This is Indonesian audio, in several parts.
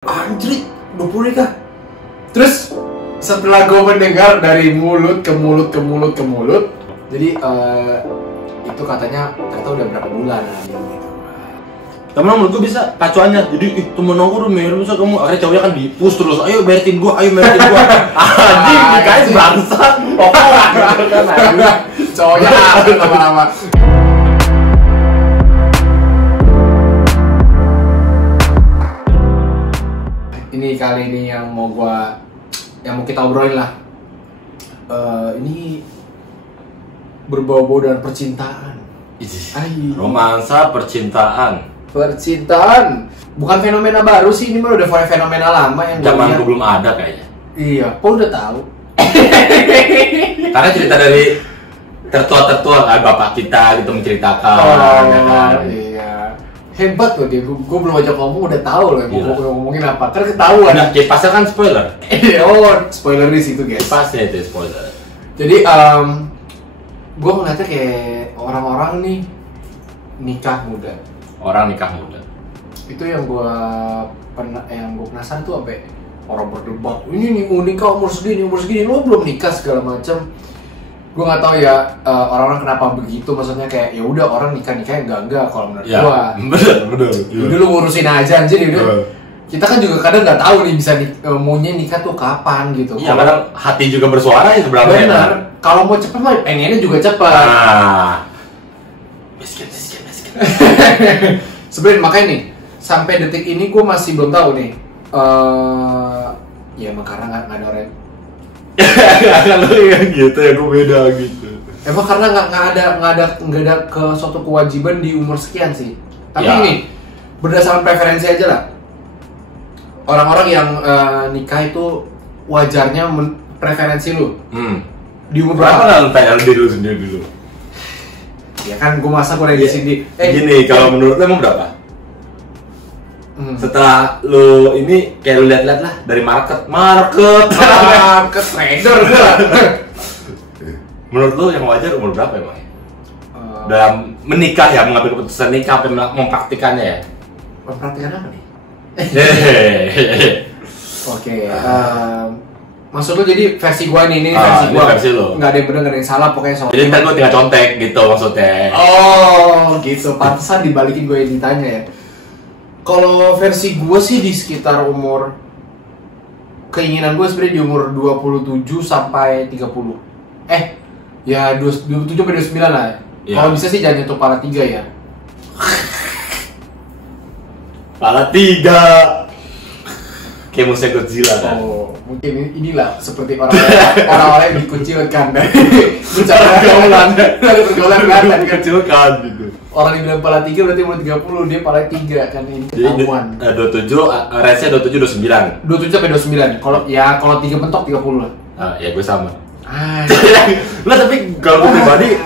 Anjrit, 20 nikah. Terus setelah gue mendengar dari mulut ke mulut ke mulut ke mulut, jadi itu katanya udah berapa bulan gitu. Temen menurut gue bisa pacuannya, jadi temen aku udah mirip, misal kamu akhirnya cowoknya kan dipus terus, ayo beritin gua. Anjing, nikahnya bangsa. Cowoknya lama-lama. Ini kali ini yang mau kita obrolin lah. Ini berbau-bau dengan percintaan. Romansa, percintaan, bukan fenomena baru sih, ini mah udah fenomena lama yang zaman gue belum ada kayaknya. Iya, kok udah tahu? Karena cerita dari tertua kan bapak kita gitu menceritakan, ya kan? Iya, hebat loh dia. Gue belum aja ngomong udah tahu loh Iya. gue ngomongin apa. Kan ketahuan. Nah, kipasnya kan spoiler. Spoiler di situ guys. Kipasnya itu spoiler. Jadi gue ngeliatnya kayak orang-orang nih nikah muda. Orang nikah muda. Itu yang gue penasaran tuh apa? Orang berdebat. Ini nih nikah umur segini, lo belum nikah segala macam. Gue nggak tahu ya orang-orang kenapa begitu. Maksudnya kayak ya udah orang nikahnya enggak kalau menurut Ya, gue. bener. Udah lu ngurusin aja anjir udah. Kita kan juga kadang nggak tahu nih bisa maunya nikah tuh kapan gitu. Iya, kadang hati juga bersuara ya sebenarnya. Benar. Kalau mau cepet mah pengennya juga cepet. Nah, miskin. Sebenarnya makanya nih sampai detik ini gue masih belum tahu nih. Ya emang karena nggak ada orang. Kalau yang gitu ya gue beda gitu. Emang karena nggak ada ke suatu kewajiban di umur sekian sih. Tapi Ya. ini berdasarkan preferensi aja lah. Orang-orang yang nikah itu wajarnya preferensi lu di umur Kenapa berapa? nggak lu tanya diri lu sendiri dulu? Ya kan gue masa gue di sini. Gini, kalau menurut lu emang berapa? Setelah lu ini kayak lu lihat-lihat lah dari market ke trader gua. menurut lu yang wajar umur berapa emang ya? Dalam menikah ya, mengambil keputusan nikah sampai mempraktikannya ya? Memperhatikan apa nih? Hehehe. Oke, maksud lu jadi versi gua nih, ini Ah, versi ini gua. versi lu. Nggak ada yang benar, nggak ada yang salah, pokoknya soal. Jadi ntar gue tinggal contek gitu maksudnya. Oh, gitu. Pantesan dibalikin gue yang ditanya ya. Kalau versi gue sih di sekitar umur, keinginan gue sebenarnya di umur 27 sampai 30. Ya 27 sampai 29 lah. Ya. Kalau bisa sih jangan nyentuh kepala 3 ya. Kepala 3. Kayak musuh Godzilla kan. Oh, mungkin inilah seperti orang-orang yang dikucilkan dari bicara pergaulan. Dari pergaulan kelihatan kan. Kecil kan gitu. Orang yang bilang kepala 3 berarti umur 30, dia kepala 3 kan ini Jadi ketahuan. 27, range-nya 27, 29. 27 sampai 29. Kalau 3 mentok 30 lah. Ya gue sama. Ah. Lah tapi kalau gue pribadi,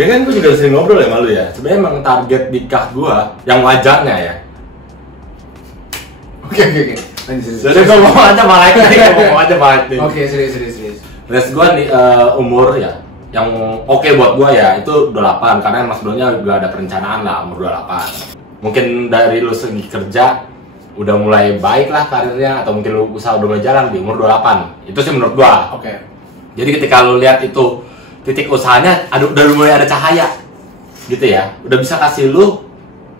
ya kan gue juga sering ngobrol ya malu ya. Sebenarnya emang target nikah gue yang wajarnya ya. Oke. Lanjut. Jadi ngomong aja malah ini. Oke, serius. Range gue nih umur ya, yang oke buat gue ya itu 28 karena emang sebelumnya juga ada perencanaan lah umur 28. Mungkin dari lu segi kerja udah mulai baik lah karirnya atau mungkin lu usaha udah mulai jalan di umur 28. Itu sih menurut gue. Oke. Jadi ketika lu lihat itu titik usahanya udah mulai ada cahaya gitu ya, udah bisa kasih lu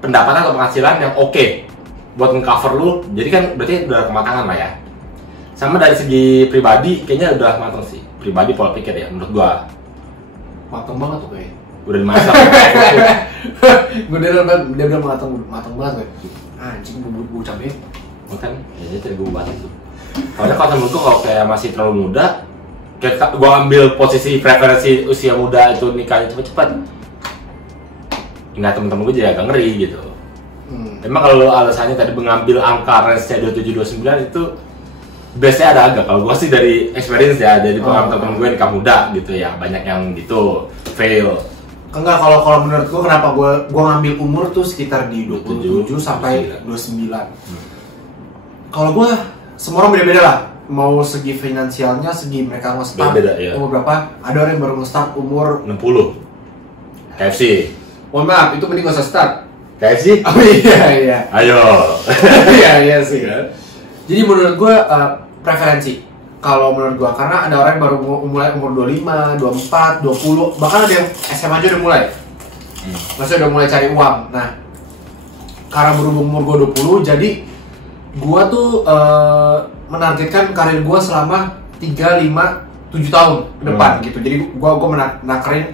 pendapatan atau penghasilan yang oke buat nge-cover lu. Jadi kan berarti udah kematangan lah ya. Sama dari segi pribadi kayaknya udah matang sih. Pribadi pola pikir ya menurut gua. Mateng banget tuh kayak. Udah dimasak. Gue dia bilang mateng banget gue. Anjing bubur cabai. Bukan, ya jadi gua bahas itu. Soalnya kalau menurut gua kalau kayak masih terlalu muda, kayak gua ambil posisi preferensi usia muda itu nikahnya cepet-cepet. Enggak, temen-temen gua jadi agak ngeri gitu. Emang kalau alasannya tadi mengambil angka range-nya 27-29 itu biasanya ada agak. Kalau gue sih dari experience ya, dari pengalaman temen gue nikah muda gitu ya, banyak yang gitu fail. Enggak, kalau menurut gue kenapa gue ngambil umur tuh sekitar di 27 sampai 29. Kalau gue semua orang beda-beda lah. Mau segi finansialnya, segi mereka nge-start Beda, ya. umur berapa? Ada orang yang baru nge-start umur 60 KFC. Mohon maaf, itu mending gak usah start. KFC? Oh iya. Ayo. Iya sih. Jadi menurut gue preferensi. Kalau menurut gue, karena ada orang yang baru mulai umur 25, 24, 20, bahkan ada yang SMA aja udah mulai. Maksudnya udah mulai cari uang. Nah, karena berhubung umur gue 20, jadi gue tuh menargetkan karir gue selama 3, 5, 7 tahun ke depan gitu. Jadi gue menakerin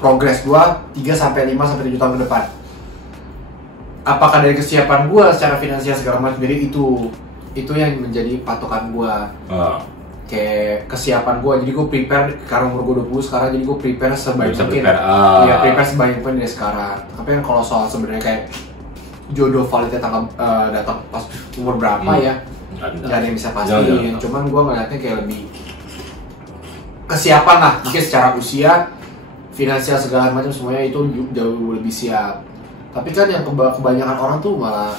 progres gue 3 sampai 5 sampai 7 tahun ke depan. Apakah dari kesiapan gue secara finansial segala macam, jadi itu yang menjadi patokan gue. Kayak kesiapan gue, jadi gue prepare karena umur gue 20 sekarang, jadi gue prepare sebaik mungkin. Iya, prepare sebaik mungkin dari sekarang. Tapi kan kalau soal sebenarnya kayak jodoh validnya datang pas umur berapa ya, nggak ada yang bisa pastiin. Cuman gue ngeliatnya kayak lebih kesiapan lah, mungkin secara usia, finansial segala macam semuanya itu jauh lebih siap. Tapi kan yang kebanyakan orang tuh malah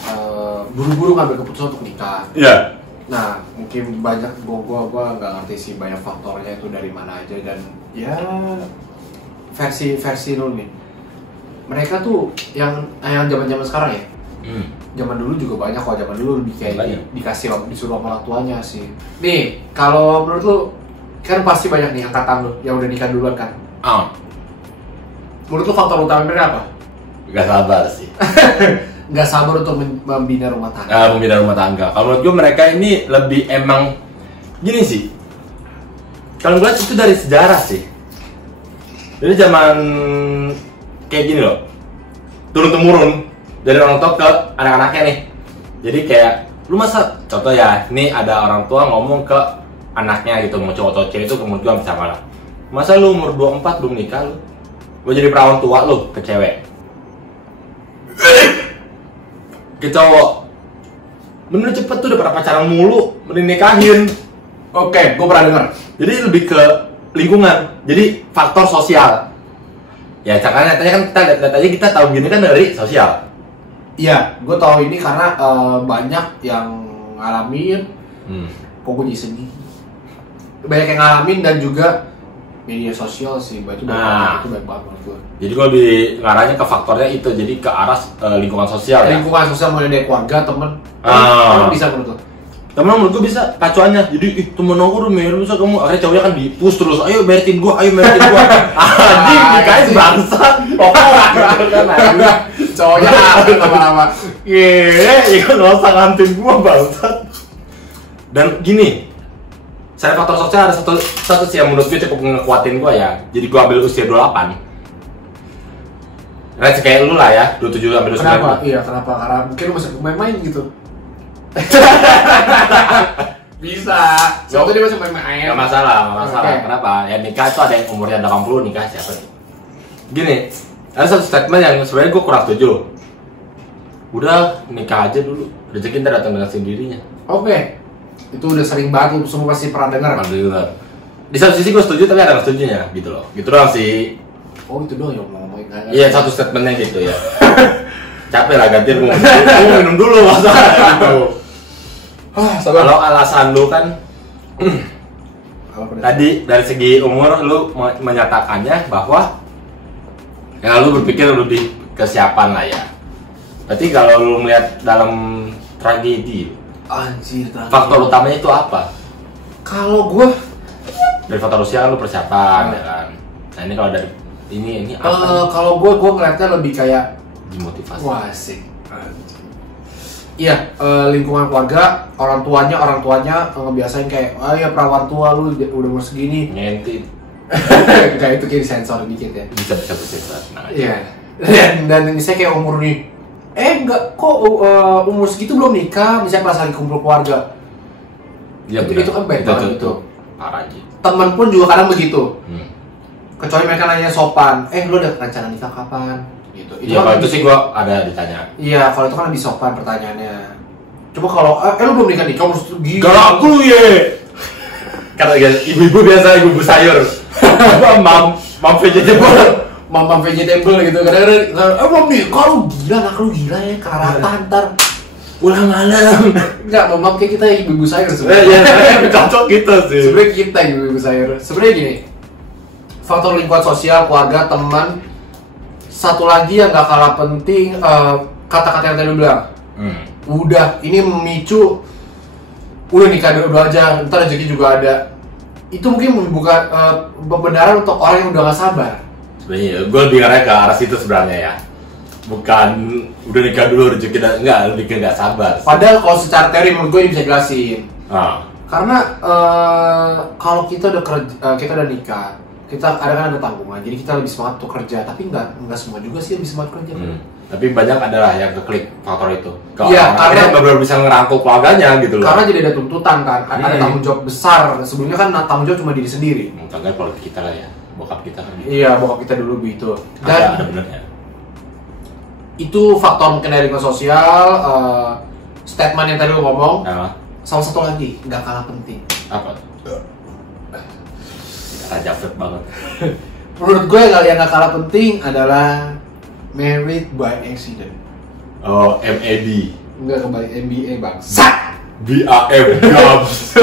buru-buru ngambil keputusan untuk nikah. Iya. Nah, mungkin banyak gua nggak ngerti sih banyak faktornya itu dari mana aja, dan ya versi lu nih. Mereka tuh yang zaman-zaman sekarang ya. Zaman dulu juga banyak kok, zaman dulu lebih kayak disuruh sama orang tuanya sih. Nih, kalau menurut lu kan pasti banyak nih angkatan lu yang udah nikah duluan kan? Menurut lu faktor utamanya apa? Gak sabar sih. Gak sabar untuk membina rumah tangga. Membina rumah tangga. Kalau menurut gue mereka ini lebih emang gini sih. Kalau gue lihat itu dari sejarah sih. Dari zaman kayak gini loh, turun temurun dari orang tua ke anak-anaknya nih. Jadi kayak lu masa contoh ya, ini ada orang tua ngomong ke anaknya gitu, mau cowok atau cewek itu kemudian bisa malah. Masa lu umur 24 belum nikah lu? Gue jadi perawan tua lu ke cewek. Ke cowok bener cepet tuh udah pada pacaran mulu, mending nikahin. Oke, gue pernah denger. Jadi lebih ke lingkungan, jadi faktor sosial. Ya caranya kan kita lihat aja, kita tahu gini kan dari sosial. Iya, gue tahu ini karena banyak yang ngalamin. Kok gue jadi sedih? Banyak yang ngalamin dan juga media sosial sih, itu baik banget menurut gue. Jadi gue lebih ngarahnya ke faktornya itu, jadi ke arah lingkungan sosial ya. Lingkungan sosial mulai dari keluarga, temen. Temen bisa menurut lo? Temen menurut gue bisa pacuannya. Jadi temen aku udah bayar, bisa kamu akhirnya cowoknya kan di-push terus, ayo bayarin gue. Anjing, dikasih bangsa. Pokoknya kan anjing. Cowoknya lama-lama. Iya, kan gak usah ngantin gue bangsa. Dan gini, saya faktor sosial ada satu sih yang menurut gue cukup ngekuatin gue ya. Jadi gue ambil usia 28. Range kayak lu lah ya, 27 sampai 29. Kenapa? Iya, kenapa? Karena mungkin lu masih main-main gitu. Bisa. Soalnya dia masih main-main. Gak masalah. Okay. Kenapa? Ya nikah itu ada yang umurnya 80 nikah siapa nih? Gini, ada satu statement yang sebenarnya gue kurang setuju. Udah nikah aja dulu, rezeki ntar datang dengan sendirinya. Oke. Itu udah sering banget, lu semua pasti pernah dengar. Di satu sisi gue setuju, tapi ada yang setujunya gitu loh. Gitu doang sih. Oh itu doang yang ngomongin kayak. Iya, satu statementnya gitu ya. Capek lah, gantiin gue minum dulu masalah gitu. Kalau alasan lu kan tadi dari segi umur lu menyatakannya bahwa ya lu berpikir lebih kesiapan lah ya. Berarti kalau lu melihat dalam tragedi, anjir, faktor utamanya itu apa? Kalau gua dari faktor usia lu persiapan ya kan. Nah ini kalau dari ini apa? Kalau gua ngeliatnya lebih kayak dimotivasi. Wah, asik. Iya, lingkungan keluarga, orang tuanya ngebiasain kayak, ya perawan tua lu udah umur segini. Ngentit. Kayak itu kayak disensor dikit ya. Bisa sensor. Iya. Dan misalnya kayak umur nih, enggak kok umur segitu belum nikah, misalnya pas lagi kumpul keluarga. Ya, itu kan baik banget itu. Parah aja. Temen pun juga kadang begitu. Kecuali mereka nanya sopan, lu udah rencana nikah kapan? Gitu. Iya, kalau itu sih gua ada ditanya. Iya, kalau itu kan lebih sopan pertanyaannya. Coba kalau lu belum nikah nih, kamu gila. Galak lu ye. Kata ibu-ibu biasa, ibu sayur. Mam vegetable. Mam vegetable gitu. Kadang-kadang belum nikah lu gila, anak lu gila ya, karatan ntar. Ulang malam. Enggak, mam kayak kita ibu sayur sebenarnya. Iya, cocok gitu sih. Sebenarnya kita ibu sayur. Sebenarnya gini. Faktor lingkungan sosial, keluarga, teman. Satu lagi yang gak kalah penting, kata-kata yang tadi lu bilang. Udah, ini memicu udah nikah dulu aja, ntar rezeki juga ada. Itu mungkin bukan pembenaran untuk orang yang udah gak sabar. Sebenarnya gue lebih ke arah situ sebenarnya ya. Bukan udah nikah dulu rezeki enggak, lebih ke nggak sabar. Padahal kalau secara teori menurut gue ini bisa jelasin. Ah. Karena kalau kita udah kita udah nikah, kita ada tanggungan, jadi kita lebih semangat untuk kerja. Tapi nggak semua juga sih lebih semangat kerja. Tapi banyak adalah yang keklik faktor itu. Iya, karena baru bisa ngerangkul keluarganya gitu loh. Karena jadi ada tuntutan kan, ada tanggung jawab besar. Sebelumnya kan tanggung jawab cuma diri sendiri. Mungkin keluarga kita lah ya, bokap kita kan. Iya, bokap kita dulu begitu. Dan ada benernya. Itu faktor mungkin dari lingkungan sosial, statement yang tadi lo ngomong. Sama satu lagi, nggak kalah penting. Apa? Raja Fred banget. Menurut gue yang nggak kalah penting adalah married by accident. Oh, MAB. Enggak, kembali MBA bangsa. BAM, Gabs.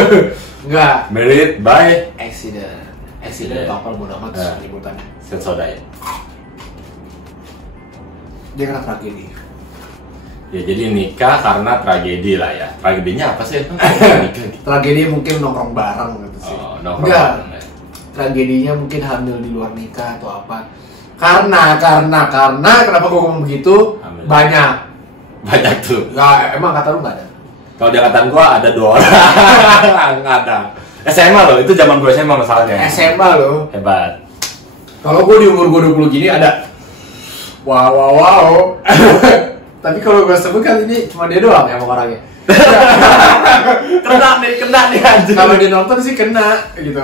Enggak. Married by Accident. Apa bodo amat penyebutannya. Sensoda ya. Dia kena tragedi. Ya jadi nikah karena tragedi lah ya. Tragedinya apa sih? Tragedi mungkin nongkrong bareng gitu sih. Oh, nongkrong enggak. bareng. Tragedinya mungkin hamil di luar nikah atau apa. Karena kenapa gue ngomong begitu? Hamil. Banyak tuh. Ya emang kata lu nggak ada. Kalau di angkatan gua ada 2 orang. Nggak ada. SMA loh, itu zaman gue SMA masalahnya. SMA loh. Hebat. Kalau gue di umur gue 20 gini ada. Wow. Tapi kalau gue sebut kan ini cuma dia doang ya orangnya. kena nih anjir. Kalau dia nonton sih kena gitu.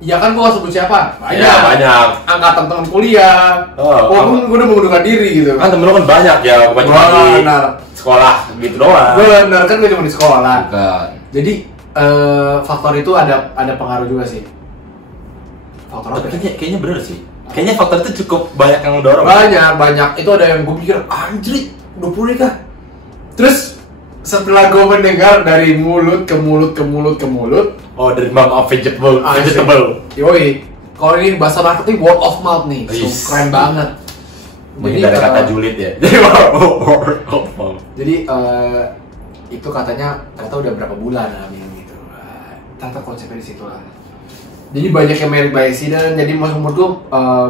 Iya kan gue gak sebut siapa? Banyak. Angkatan teman kuliah. Walaupun gue udah mengundurkan diri gitu. Kan temen lu kan banyak ya, bukan cuma di sekolah gitu doang. Benar kan gue cuma di sekolah. Bukan. Jadi faktor itu ada pengaruh juga sih. Faktor apa? Kayaknya bener sih. Kayaknya faktor itu cukup banyak yang mendorong. Banyak. Itu ada yang gue pikir anjir 20 nikah. Terus setelah gue mendengar dari mulut ke mulut. Oh, dari mom of vegetable. Yoi. Kalau ini bahasa marketing word of mouth nih. So, keren banget. Jadi dari kata julid ya. Jadi itu katanya ternyata udah berapa bulan hamil gitu. Ternyata konsepnya di situ lah. Jadi banyak yang married by accident. Jadi menurut gue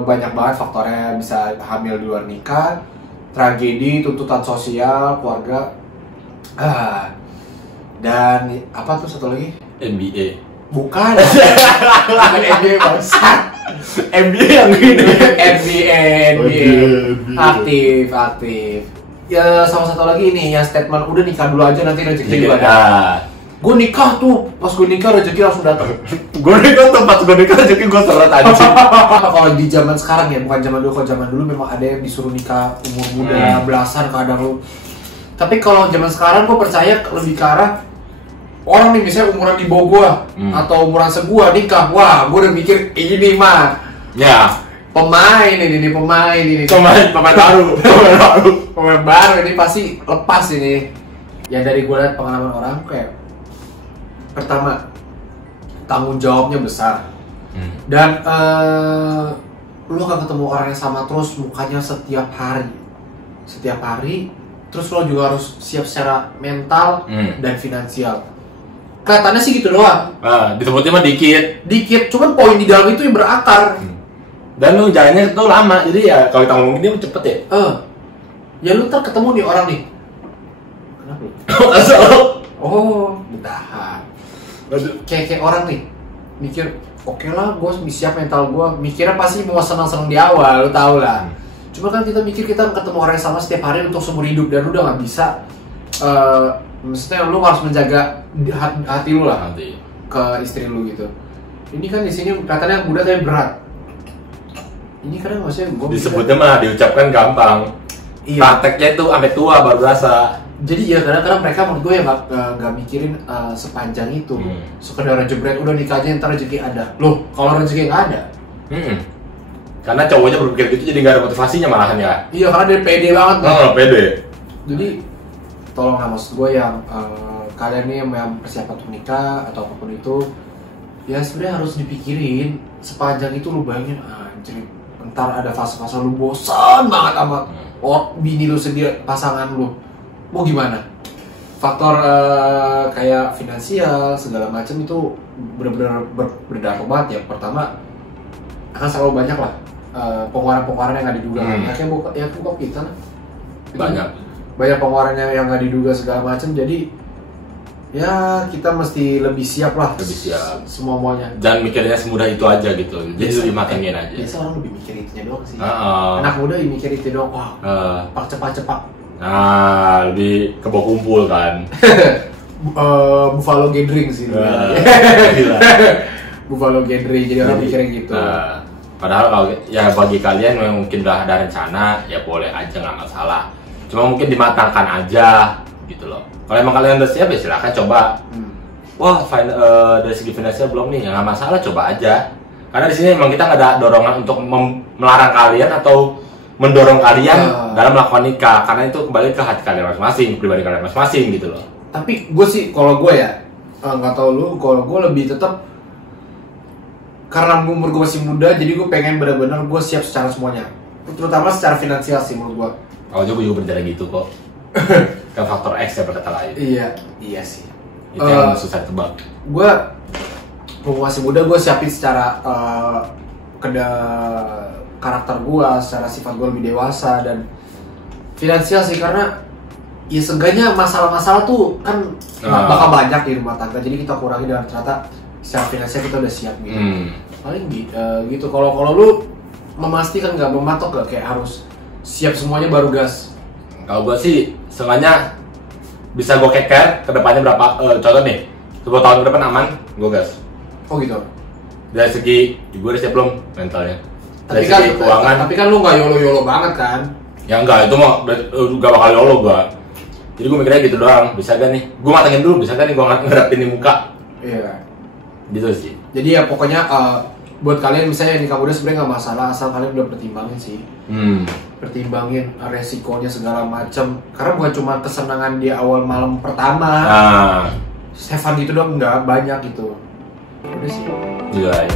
banyak banget faktornya, bisa hamil di luar nikah, tragedi, tuntutan sosial, keluarga. Dan apa tuh satu lagi? MBA. Bukan MBA bangsa. MBA yang ini. NBA. Aktif. Ya sama satu lagi nih, yang statement udah nikah dulu aja nanti rezeki juga ada. Gue nikah tuh, pas gue nikah rezeki langsung datang. Gue nikah tuh pas gue nikah rezeki gue seret aja. Kalau di zaman sekarang ya, bukan zaman dulu. Kalau zaman dulu memang ada yang disuruh nikah umur muda, belasan kadang lu. Tapi kalau zaman sekarang gue percaya lebih ke arah orang nih misalnya umuran di bawah gue atau umuran segua nikah, wah gue udah mikir ini mah ya pemain baru ini pasti lepas ini. Ya dari gue lihat pengalaman orang kayak pertama tanggung jawabnya besar dan lu akan ketemu orang yang sama terus mukanya setiap hari terus lo juga harus siap secara mental dan finansial. Kelihatannya sih gitu doang. Disebutnya mah dikit, cuman poin di dalam itu yang berakar. Dan lu jalannya itu lama, jadi ya kalau kita ngomongin dia cepet ya. Ya lu ntar ketemu nih orang nih. Kenapa lu? Oh, bentar. Kayak orang nih mikir, oke lah, gue siap mental gue. Mikirnya pasti mau senang-senang di awal, lu tau lah. Cuma kan kita mikir kita ketemu orang yang sama setiap hari untuk seumur hidup dan lu udah nggak bisa. Maksudnya lu harus menjaga hati lu lah ke istri lu gitu. Ini kan di sini katanya muda tapi berat. Ini kadang maksudnya gue disebutnya mah diucapkan gampang. Iya. Prakteknya itu sampai tua baru rasa. Jadi ya kadang-kadang mereka menurut gue ya nggak mikirin sepanjang itu. Sekedar jebret udah nikah aja ntar rezeki ada. Loh kalau rezeki nggak ada. Karena cowoknya berpikir gitu jadi nggak ada motivasinya malahan ya. Iya karena dia pede banget. Pede. Jadi tolong lah maksud gue yang kalian nih yang persiapan untuk nikah atau apapun itu ya sebenarnya harus dipikirin sepanjang itu. Lu bayangin anjir ntar ada fase-fase lu bosan banget sama bini lu sendiri, pasangan lu mau gimana? faktor kayak finansial segala macam itu benar-benar berdampak banget ya. Pertama akan selalu banyak lah pengeluaran-pengeluaran yang nggak diduga. Kayak bokap kita lah. Banyak pengeluaran yang nggak diduga segala macam. Jadi ya kita mesti lebih siap lah. Semuanya. Jangan mikirnya semudah itu aja gitu. Jadi lebih matengin aja. Biasa orang lebih mikir itunya doang sih. Anak muda mikir itu doang. Wah, cepat. Nah, lebih kebawa kumpul kan. Buffalo Gathering sih. Buffalo Gathering, jadi orang mikirnya gitu. Padahal kalau ya bagi kalian yang mungkin udah ada rencana, ya boleh aja, nggak masalah. Cuma mungkin dimatangkan aja gitu loh. Kalau emang kalian udah siap ya silakan coba. Wah, dari segi finansial belum nih, ya nggak masalah, coba aja. Karena di sini emang kita nggak ada dorongan untuk melarang kalian atau mendorong kalian dalam melakukan nikah, karena itu kembali ke hati kalian masing-masing, pribadi kalian masing-masing gitu loh. Tapi gue sih, kalau gue ya nggak tahu lu, kalau gue lebih tetap karena umur gue masih muda, jadi gue pengen benar-benar gue siap secara semuanya, terutama secara finansial sih menurut gue. Kalau juga berjalan gitu kok. Kan faktor X ya berkata lain. Iya sih. Itu yang susah tebak. Gue masih muda, gue siapin secara karakter gue, secara sifat gue lebih dewasa dan finansial sih, karena ya seenggaknya masalah-masalah tuh kan bakal banyak di rumah tangga, jadi kita kurangi dan ternyata secara finansial kita udah siap gitu. Paling gitu. Kalau lu memastikan nggak, mematok nggak kayak harus siap semuanya baru gas? Kalau gue sih seenggaknya bisa gue keker ke depannya berapa, contoh nih 10 tahun ke depan aman, gue gas. Oh gitu. Dari segi gue udah siap belum mentalnya. Tapi kan lu nggak yolo banget kan? Ya enggak, itu mah gak bakal yolo gua. Jadi gue mikirnya gitu doang, bisa gak nih? Gue matengin dulu, bisa gak nih gue ngerapin di muka? Iya. Gitu sih. Jadi ya pokoknya buat kalian misalnya nikah muda sebenarnya nggak masalah, asal kalian udah pertimbangin sih. Pertimbangin resikonya segala macam. Karena bukan cuma kesenangan di awal malam pertama. Stefan gitu doang, nggak banyak gitu. Udah sih. Iya.